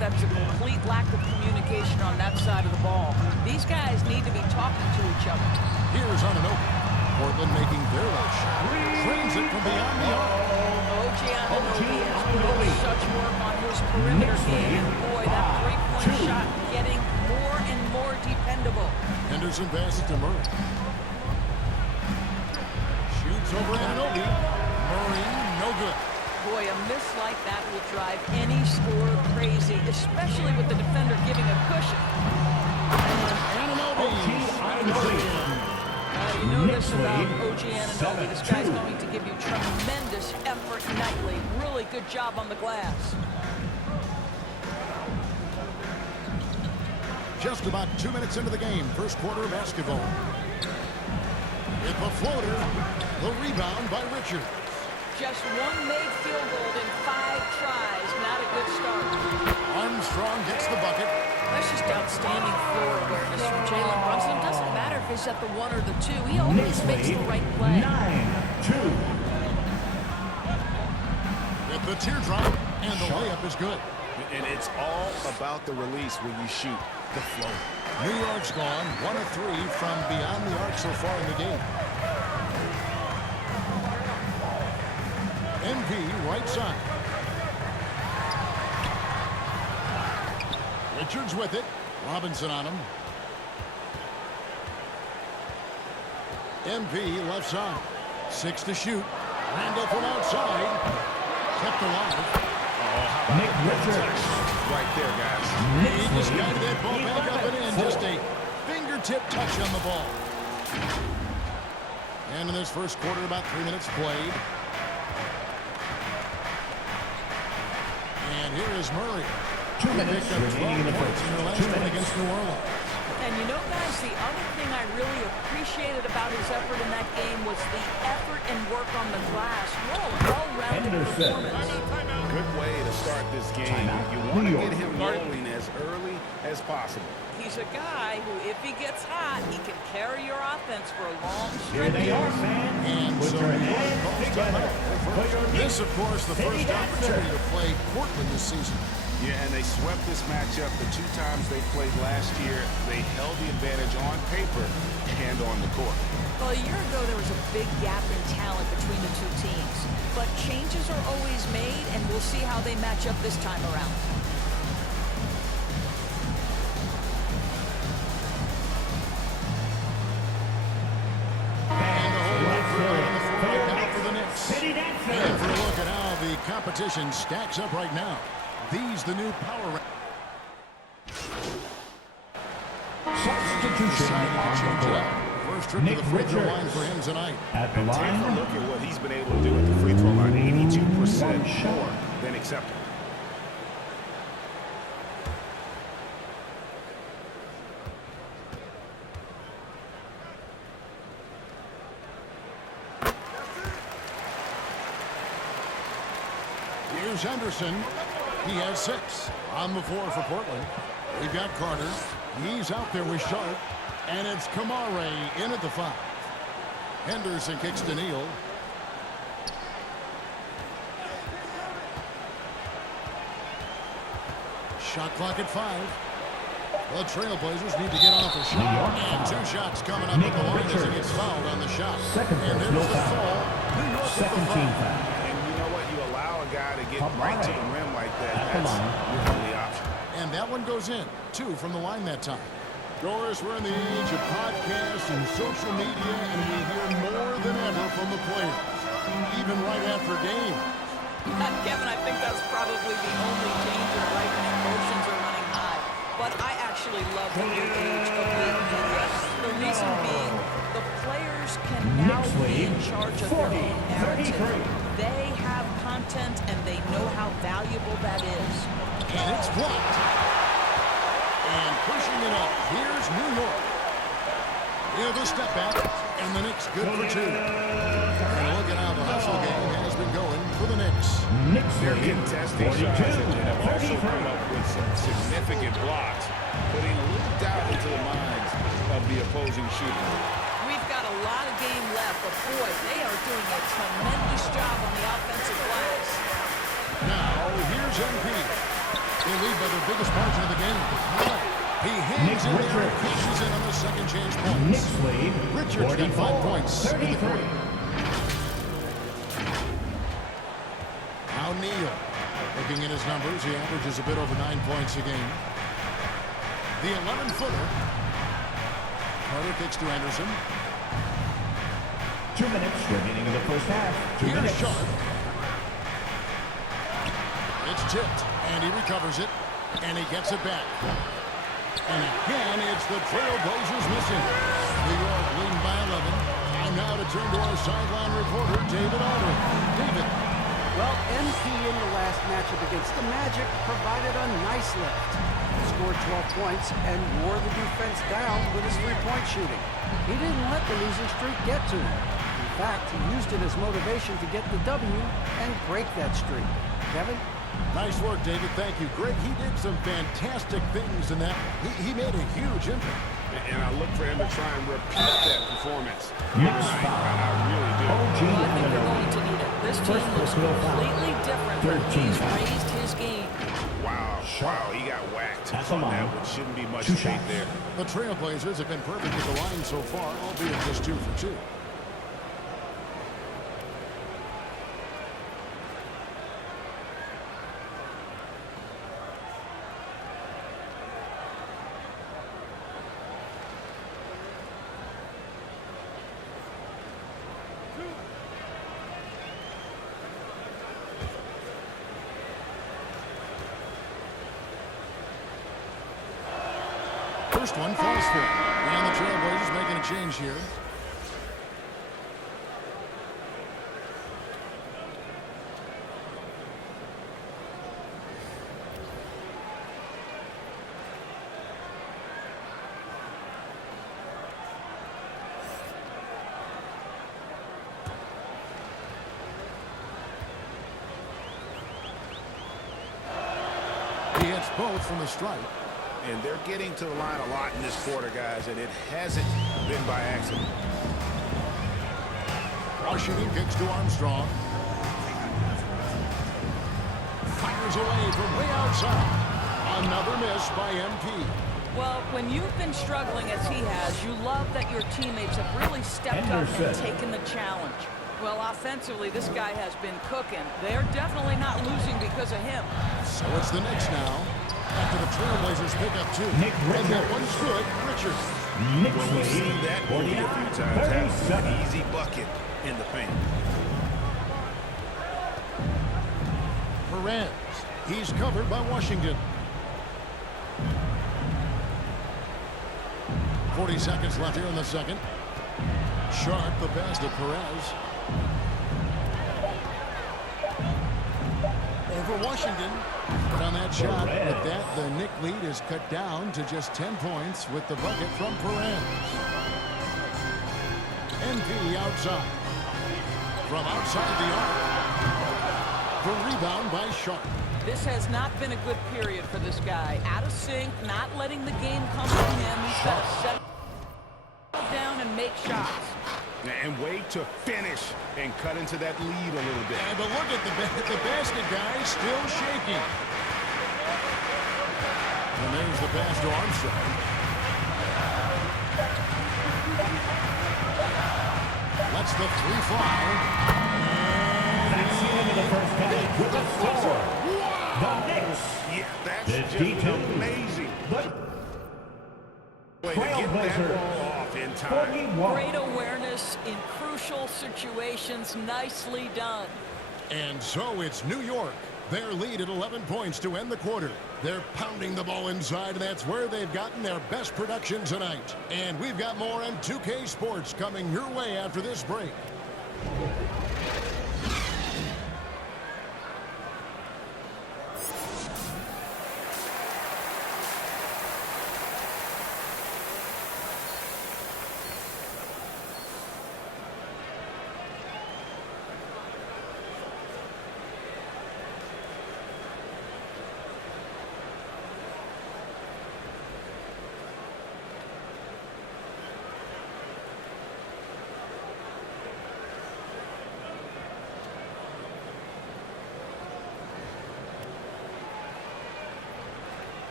that's a complete lack of communication on that side of the ball. These guys need to be talking to each other. Here's Anunoby. Portland making their last shot. Trains it from beyond the arc. OG Anunoby has put in such work on his perimeter game. And boy, that three-point shot getting more and more dependable. Henderson passes to Murray. Shoots over Anunoby. Murray, no good. Boy, a miss like that will drive any scorer crazy, especially with the defender giving a cushion. Anunoby. You know this about OG Anunoby. This guy's going to give you tremendous effort nightly. Really good job on the glass. Just about 2 minutes into the game, first quarter of basketball. With the floater, the rebound by Richards. Just one made field goal in 5 tries. Not a good start. Armstrong gets the bucket. That's just outstanding floor awareness from Jalen Brunson. It doesn't matter if he's at the 1 or the 2. He always makes the right play. 9-2. With the teardrop, and the layup is good. And it's all about the release when you shoot the flow. New York's gone 1 of 3 from beyond the arc so far in the game. NP right side. Richards with it. Robinson on him. MP left side. 6 to shoot. Randall from outside. Kept alive. Nick Richards. Right there, guys. He just got that ball back up and in. Just a fingertip touch on the ball. And in this first quarter, about 3 minutes played. And here is Murray. 2 minutes remaining in the first. In their last one against New Orleans. And you know, guys, the other thing I really appreciated about his effort in that game was the effort and work on the glass. Well-rounded performance. Good way to start this game. You want to get him rolling as early as possible. He's a guy who, if he gets hot, he can carry your offense for a long Here stretch. they are, fans. And Put so your New York hands calls together timeout. for your This, of course, the City first Dancer. opportunity to play Portland this season. Yeah, and they swept this matchup the 2 times they played last year. They held the advantage on paper and on the court. Well, a year ago, there was a big gap in talent between the 2 teams. But changes are always made, and we'll see how they match up this time around. And the whole lot for the count for the Knicks. City Dancer. And for a look at how the competition stacks up right now. These the new power rankings. Substitution on the court. First trip Nick to the free throw Richards. line for him tonight. At the Take a line, look at what he's been able to do at the free throw line. 82% more than acceptable. Here's Henderson. He has 6 on the floor for Portland. We've got Carter. He's out there with Sharp. And it's Kamare in at the 5. Henderson kicks to Neal. Shot clock at 5. The Trailblazers need to get off a shot. And 2 shots coming up at the line as he gets fouled on the shot. Second And there's personal the foul. foul. New York at the Second team 5. foul. And you know what? You allow a guy to get Kamare. right to the rim like that. At the That's line. your only option. And that one goes in. 2 from the line that time. Doris, we're in the age of podcasts and social media, and we hear more than ever from the players, even right after game. Kevin, I think that's probably the only danger right when emotions are running high. But I actually love the new age of league media. The reason being, the players can now be in charge of their own narrative. They have content, and they know how valuable that is. And it's blocked. And pushing it up, here's New York. With a step back, and the Knicks good for 2. And look at how the hustle game has been going for the Knicks. Knicks They're lead contesting shots and have also come up with some significant blocks, putting a little doubt into the minds of the opposing shooter. We've got a lot of game left, but boy, they are doing a tremendous job on the offensive glass. Now, here's MP. They lead by the biggest margin of the game. He hangs in there and cashes in on the second chance points. Knicks lead. Richards got 5 points in the quarter. Now Neal. Looking at his numbers, he averages a bit over 9 points a game. The 11-footer. Carter kicks to Anderson. 2 minutes remaining in the first half. 2 Here's minutes. Sharp. It's tipped, and he recovers it, and he gets it back. And again, it's the Trailblazers missing. New York leading by 11. Time now to turn to our sideline reporter, David Aldridge. David. Well, MP in the last matchup against the Magic provided a nice lift. Scored 12 points and wore the defense down with his three-point shooting. He didn't let the losing streak get to him. In fact, he used it as motivation to get the W and break that streak. Kevin? Nice work, David. Thank you. Greg, he did some fantastic things in that. He made a huge impact. And I look for him to try and repeat that performance. Knicks I foul. really do. OG Well, I think they're Anunoby. going to need it. This team First looks personal foul. completely different when 13 he's fouls. raised his game. Wow, he got whacked. That's a on that line. one. Shouldn't be much 2 debate shots. there. The Trailblazers have been perfect at the line so far, albeit just 2 for 2. First one falls for him. And the Trailblazers making a change here. He hits both from the stripe. And they're getting to the line a lot in this quarter, guys, and it hasn't been by accident. Washington kicks to Armstrong. Fires away from way outside. Another miss by MP. Well, when you've been struggling as he has, you love that your teammates have really stepped up and Anderson. taken the challenge. Well, offensively, this guy has been cooking. They're definitely not losing because of him. So it's the Knicks now. After the Trailblazers pick up 2. Nick And that Richards. one's good. Richards. Knicks Well, we've seen lead. that movie a few times. Have 37. an easy bucket in the paint. Perez. He's covered by Washington. 40 seconds left here in the second. Sharp the pass to Perez. Over Washington. But on that shot, with that, the Knick lead is cut down to just 10 points with the bucket from Perez. NP outside. From outside the arc. The rebound by Sharp. This has not been a good period for this guy. Out of sync, not letting the game come from him. He's got to settle down and make shots. And wait to finish and cut into that lead a little bit. And but look at the basket guy still shaking. And there's the pass to Armstrong. Lets the 3 fly. That's the end of the first half with a score. The Knicks. Yeah, that's The just D2. amazing. The Way to get that Trailblazers. ball off in time. 41. Great awareness in crucial situations. Nicely done. And so it's New York. Their lead at 11 points to end the quarter. They're pounding the ball inside, and that's where they've gotten their best production tonight. And we've got more on 2K Sports coming your way after this break.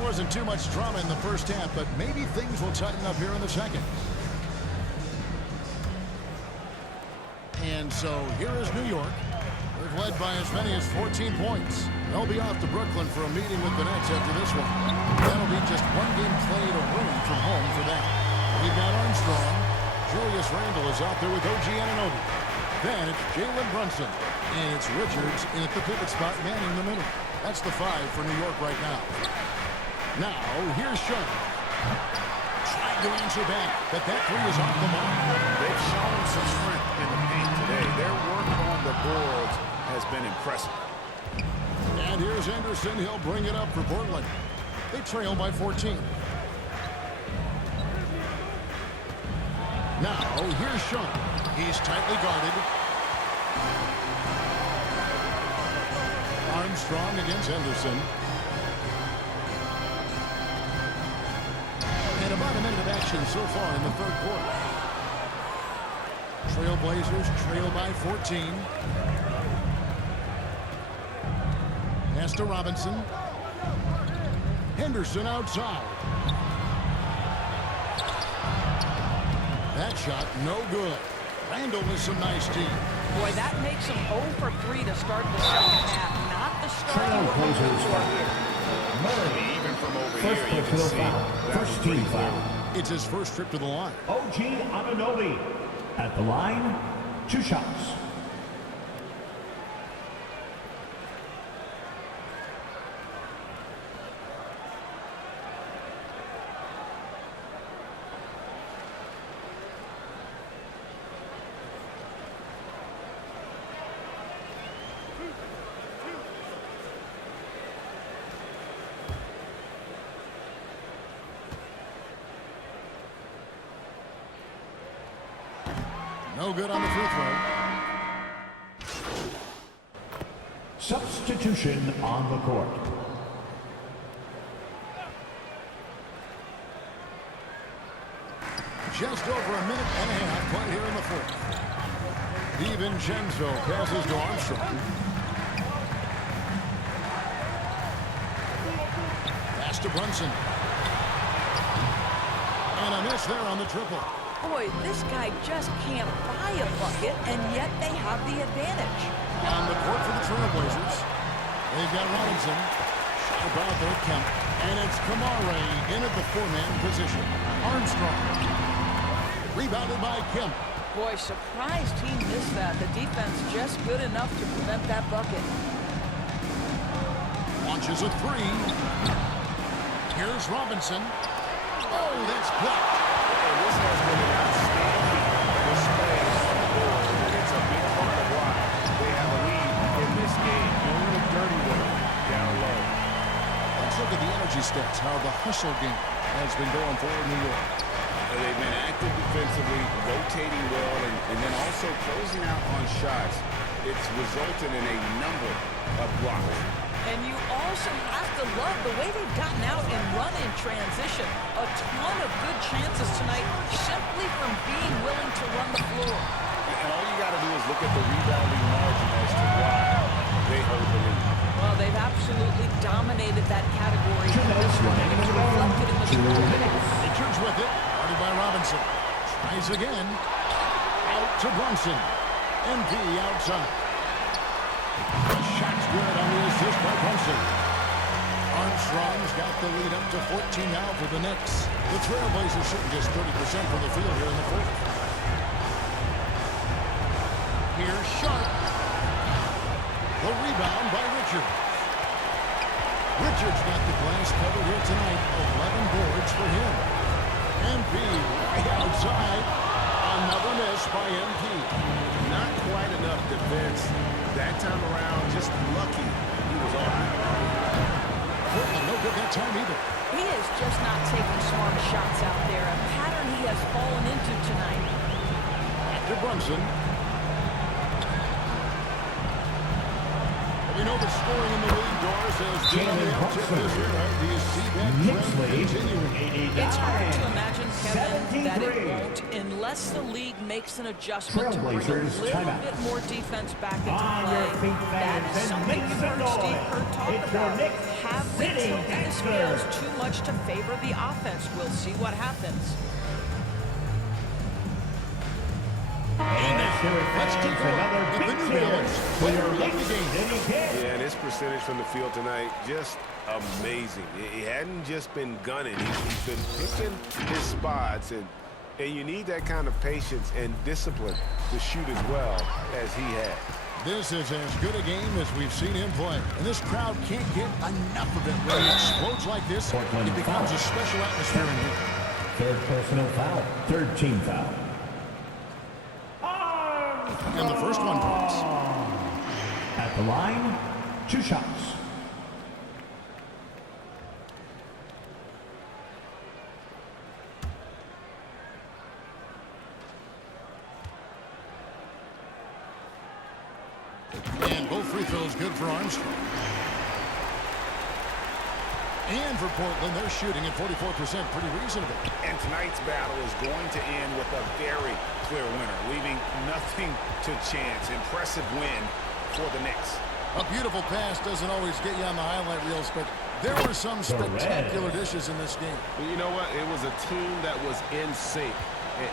there wasn't too much drama in the first half, but maybe things will tighten up here in the second. And so here is New York. They've led by as many as 14 points. They'll be off to Brooklyn for a meeting with the Nets after this one. That'll be just one game played away from home for them. We've got Armstrong. Julius Randle is out there with OG Anunoby. Then it's Jalen Brunson. And it's Richards in at the pivot spot, manning the middle. That's the 5 for New York right now. Now, here's Sean. Trying to answer back, but that 3 is off the mark. They've shown some strength in the paint today. Their work on the boards has been impressive. And here's Anderson. He'll bring it up for Portland. They trail by 14. Now, here's Sean. He's tightly guarded. Armstrong against Anderson. And about a minute of action so far in the third quarter. Trailblazers trail by 14. Pass to Robinson. Henderson outside. That shot no good. Randle with some nice D. Boy, that makes him 0 for 3 to start the second half. Not the start you were hoping for here. Murray. Even from over First here, you can personal see foul. that was First pretty team clear. foul. It's his first trip to the line. OG Anunoby at the line. 2 shots. No good on the free throw. Substitution on the court. Just over a minute and a half play here in the fourth. DiVincenzo passes to Armstrong. Pass to Brunson. And a miss there on the triple. Boy, this guy just can't buy a bucket, and yet they have the advantage. On the court for the Trailblazers. They've got Robinson. Shot out there, Kemp. And it's Kamare in at the 4-man position. Armstrong. Rebounded by Kemp. Boy, surprised he missed that. The defense just good enough to prevent that bucket. Launches a 3. Here's Robinson. Oh, that's blocked. This has been an outstanding display on the board, and it's a big part of why they have a lead in this game. A little dirty with it down low. Let's look at the energy stats, how the hustle game has been going for New York. They've been active defensively, rotating well, and then also closing out on shots. It's resulted in a number of blocks. And you also have to love the way they've gotten out and run in transition. A ton of good chances tonight simply from being willing to run the floor. And all you got to do is look at the rebounding margin as to why they hold the lead. Well, they've absolutely dominated that category in this one, and it's reflected in the score. Richards with it. Guarded by Robinson. Tries again. Out to Brunson. MP outside. The shot's good on the assist by Brunson. Armstrong's got the lead up to 14 now for the Knicks. The Trailblazers shooting just 30% from the field here in the fourth. Here's Sharp. The rebound by Richards. Richards got the glass covered here tonight. 11 boards for him. MP right outside. Another miss by MP. Not quite enough defense that time around. Just lucky he was all right. Portland no good that time either. He is just not taking smart shots out there, a pattern he has fallen into tonight. Back to Brunson. You know, the scoring in the league, Doris, has been on the uptick this year. Do you see that Knicks trend lead, continuing? 89. It's hard to imagine, Kevin, that it 73. won't unless the league makes an adjustment to bring a Trailblazers little timeout. bit more defense back into On your play. feet, That fans, is and something make you some heard Steve noise. Kerr talk It's your about. Knicks Have they City tilted the Gangster. scales too much to favor the offense? We'll see what happens. Let's take a look at the New Balance player of the game. Yeah, and his percentage from the field tonight, just amazing. He hadn't just been gunning. He's been picking his spots, and you need that kind of patience and discipline to shoot as well as he had. This is as good a game as we've seen him play. And this crowd can't get enough of it. When it explodes like this, it becomes a special atmosphere in here. Third personal foul. Third team foul. And the first one counts. At the line, 2 shots. And both free throws good for Armstrong. And for Portland, they're shooting at 44%, pretty reasonable. And tonight's battle is going to end with a very clear winner, leaving nothing to chance. Impressive win for the Knicks. A beautiful pass doesn't always get you on the highlight reels, but there were some spectacular dishes in this game. Well, you know what? It was a team that was in sync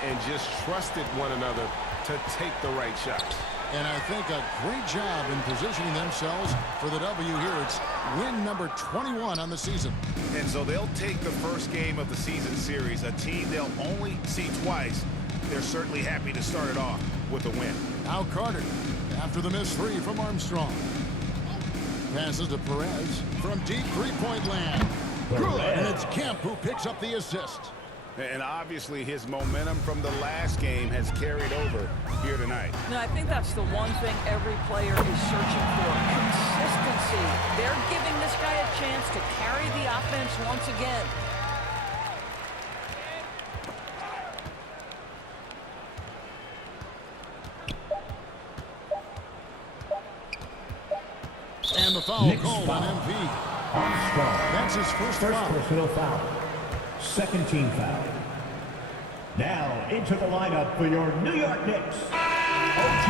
and just trusted one another to take the right shots. And I think a great job in positioning themselves for the W here. It's win number 21 on the season. And so they'll take the first game of the season series, a team they'll only see twice. They're certainly happy to start it off with a win. Now Carter, after the missed three from Armstrong. Passes to Perez from deep three-point land. Good, and it's Kemp who picks up the assist. And obviously his momentum from the last game has carried over here tonight. Now, I think that's the one thing every player is searching for. Consistency. They're giving this guy a chance to carry the offense once again. And the foul Knicks called foul. on MP. Armstrong. That's his first foul. Personal foul. Second team foul. Now into the lineup for your New York Knicks. OG